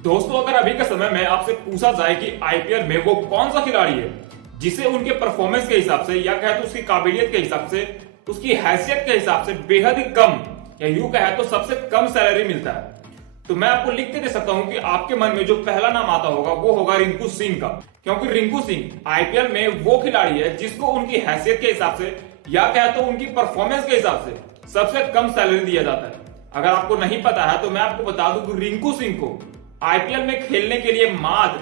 दोस्तों, अगर अभी के समय में आपसे पूछा जाए कि आईपीएल में वो कौन सा खिलाड़ी है जिसे उनके परफॉर्मेंस के हिसाब से या कहे तो उसकी काबिलियत के हिसाब से, उसकी हैसियत के हिसाब से बेहद ही कम या यूं कहे तो सबसे कम सैलरी मिलता है, तो मैं आपको लिख के दे सकता हूं कि आपके मन में जो पहला नाम आता होगा वो होगा रिंकू सिंह का। क्योंकि रिंकू सिंह आईपीएल में वो खिलाड़ी है जिसको उनकी हैसियत के हिसाब से या कहे तो उनकी परफॉर्मेंस के हिसाब से सबसे कम सैलरी दिया जाता है। अगर आपको नहीं पता है तो मैं आपको बता दूं कि रिंकू सिंह को आईपीएल में खेलने के लिए मात्र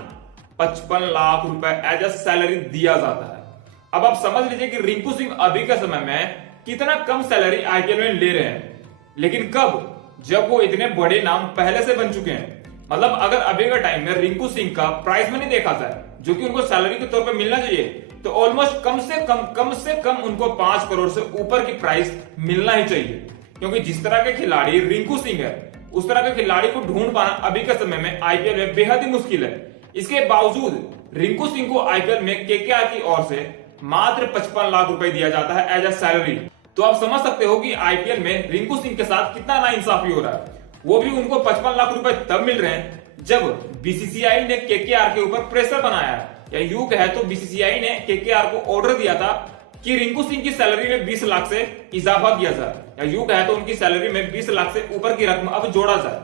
55 लाख रुपए एज अ सैलरी दिया जाता है। अब आप समझ लीजिए कि रिंकू सिंह अभी के समय में कितना कम सैलरी आईपीएल में ले रहे हैं, लेकिन कब, जब वो इतने बड़े नाम पहले से बन चुके हैं। मतलब अगर अभी के टाइम में रिंकू सिंह का प्राइस मनी देखा जाए जो कि उनको सैलरी के तौर पे मिलना चाहिए, तो ऑलमोस्ट कम से कम उनको 5 करोड़ से ऊपर की प्राइस मिलना ही चाहिए। क्योंकि जिस तरह के खिलाड़ी रिंकू सिंह है उस तरह के खिलाड़ी को ढूंढ पाना अभी के समय में आईपीएल में बेहद ही मुश्किल है। इसके बावजूद रिंकू सिंह को आईपीएल में केकेआर की ओर से मात्र 55 लाख रुपए दिया जाता है एज अ सैलरी। तो आप समझ सकते हो कि आईपीएल में रिंकू सिंह के साथ कितना नाइंसाफी हो रहा है। वो भी उनको 55 लाख रुपए तब मिल रहे हैं जब बीसीसीआई ने केकेआर के ऊपर प्रेशर बनाया है, या यूं कहे तो बीसीसीआई ने केकेआर को ऑर्डर दिया था कि रिंकू सिंह की सैलरी में 20 लाख से इजाफा किया जाए, या यूं कहे तो उनकी सैलरी में 20 लाख से ऊपर की रकम अब जोड़ा जाए।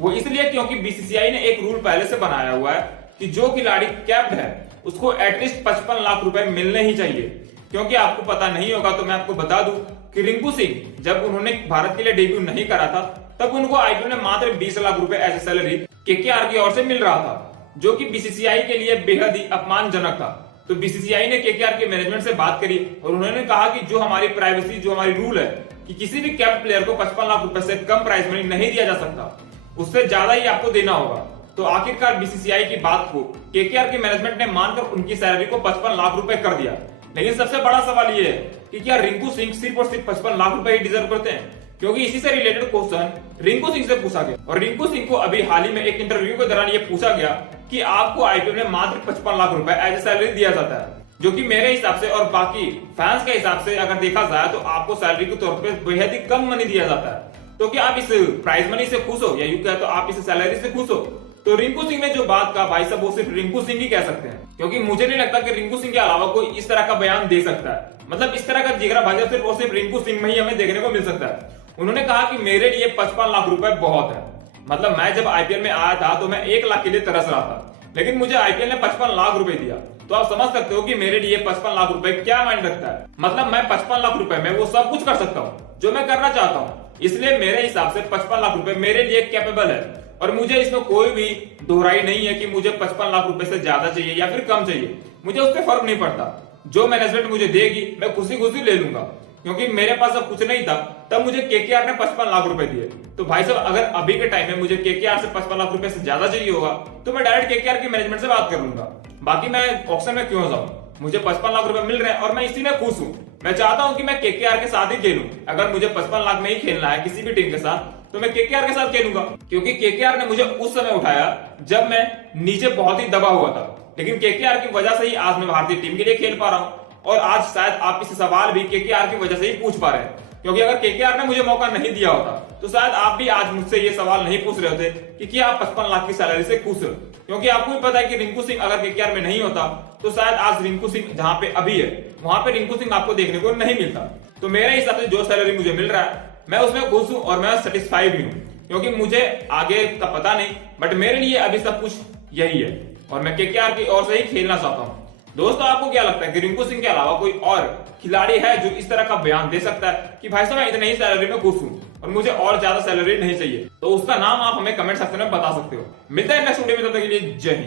वो इसलिए क्योंकि बीसीसीआई ने एक रूल पहले से बनाया हुआ है कि जो खिलाड़ी कैप्ड है उसको एटलीस्ट 55 लाख रुपए मिलने ही चाहिए। क्योंकि आपको पता नहीं होगा तो मैं आपको बता दूं कि रिंकू सिंह जब उन्होंने भारत के लिए डेब्यू नहीं करा था तब उनको आईपीएल में मात्र 20 लाख रुपए एज ए सैलरी केकेआर की ओर से मिल रहा था, जो कि बीसीसीआई के लिए बेहद ही अपमानजनक था। तो बीसीसीआई ने केकेआर के मैनेजमेंट से बात करी और उन्होंने कहा कि जो हमारी प्राइवेसी, जो हमारी रूल है कि किसी भी कैप्ड प्लेयर को 55 लाख रुपए से कम प्राइस मनी नहीं दिया जा सकता, उससे ज्यादा ही आपको देना होगा। तो आखिरकार बीसीसीआई की बात को केकेआर के मैनेजमेंट ने मानकर उनकी सैलरी को 55 लाख रुपए कर दिया। लेकिन सबसे बड़ा सवाल यह है कि क्या रिंकू सिंह सिर्फ और सिर्फ 55 लाख रुपए ही डिजर्व करते हैं? क्योंकि इसी से रिलेटेड क्वेश्चन रिंकू सिंह से पूछा गया और रिंकू सिंह को अभी हाल ही में एक इंटरव्यू के दौरान यह पूछा गया कि आपको आईपीएल में मात्र 55 लाख रुपए एज ए सैलरी दिया जाता है, जो कि मेरे हिसाब से और बाकी फैंस के हिसाब से अगर देखा जाए तो आपको सैलरी के तौर पर बेहद ही कम मनी दिया जाता है। तो क्या आप इस प्राइज मनी से खुश हो, या यूं कहे तो आप इस सैलरी से खुश हो? तो रिंकू सिंह ने जो बात कहा भाई साहब वो सिर्फ रिंकू सिंह ही कह सकते हैं, क्योंकि मुझे नहीं लगता कि रिंकू सिंह के अलावा कोई इस तरह का बयान दे सकता है। मतलब इस तरह का जिगरा भाजपा सिर्फ और सिर्फ रिंकू सिंह में ही हमें देखने को मिल सकता है। उन्होंने कहा कि मेरे लिए 55 लाख रुपए बहुत है। मतलब मैं जब आईपीएल में आया था तो मैं 1 लाख के लिए तरस रहा था, लेकिन मुझे आईपीएल ने 55 लाख रुपए दिया। तो आप समझ सकते हो कि मेरे लिए 55 लाख रुपए क्या मायने रखता है। मतलब मैं 55 लाख रुपए में वो सब कुछ कर सकता हूँ जो मैं करना चाहता हूँ। इसलिए मेरे हिसाब से 55 लाख रुपए मेरे लिए कैपेबल है और मुझे इसमें कोई भी दोहराई नहीं है कि मुझे 55 लाख रुपए से ज्यादा चाहिए या फिर कम चाहिए। मुझे उस पर फर्क नहीं पड़ता। जो मैनेजमेंट मुझे देगी मैं खुशी खुशी ले लूंगा, क्योंकि मेरे पास अब कुछ नहीं था तब मुझे केकेआर ने 55 लाख रुपए दिए। तो भाई साहब अगर अभी के टाइम में मुझे केकेआर से 55 लाख रुपए से ज्यादा चाहिए होगा तो मैं डायरेक्ट केकेआर की मैनेजमेंट से बात कर लूंगा। बाकी मैं ऑप्शन में क्यों जाऊं? मुझे 55 लाख रुपए मिल रहे हैं और मैं इसी में खुश हूं। मैं चाहता हूं कि मैं केकेआर के साथ ही खेलूं। अगर मुझे 55 लाख में ही खेलना है किसी भी टीम के साथ तो मैं केकेआर के साथ खेलूंगा, क्योंकि केकेआर ने मुझे उस समय उठाया जब मैं नीचे बहुत ही दबा हुआ था। लेकिन केकेआर की वजह से ही आज मैं भारतीय टीम के लिए खेल पा रहा हूं और आज शायद आप इस सवाल भी केकेआर की वजह से ही पूछ पा रहे हैं। क्योंकि अगर केकेआर ने मुझे मौका नहीं दिया होता तो शायद आप भी आज मुझसे ये सवाल नहीं पूछ रहे होते कि क्या आप 55 लाख की सैलरी से खुश हो। क्योंकि आपको भी पता है कि रिंकू सिंह अगर केकेआर में नहीं होता तो शायद आज रिंकू सिंह जहां पे अभी है वहां पे रिंकू सिंह आपको देखने को नहीं मिलता। तो मेरे हिसाब से जो सैलरी मुझे मिल रहा है मैं उसमें खुश हूं और मैं सेटिस्फाई भी हूं, क्योंकि मुझे आगे का पता नहीं, बट मेरे लिए अभी सब कुछ यही है और मैं केकेआर की ओर से ही खेलना चाहता हूं। दोस्तों आपको क्या लगता है कि रिंकू सिंह के अलावा कोई और खिलाड़ी है जो इस तरह का बयान दे सकता है कि भाई साहब मैं इतने ही सैलरी में खुश हूं और मुझे और ज्यादा सैलरी नहीं चाहिए? तो उसका नाम आप हमें कमेंट सेक्शन में बता सकते हो। मिलता है नेक्स्ट वीडियो में, तब तक के लिए जय हिंद।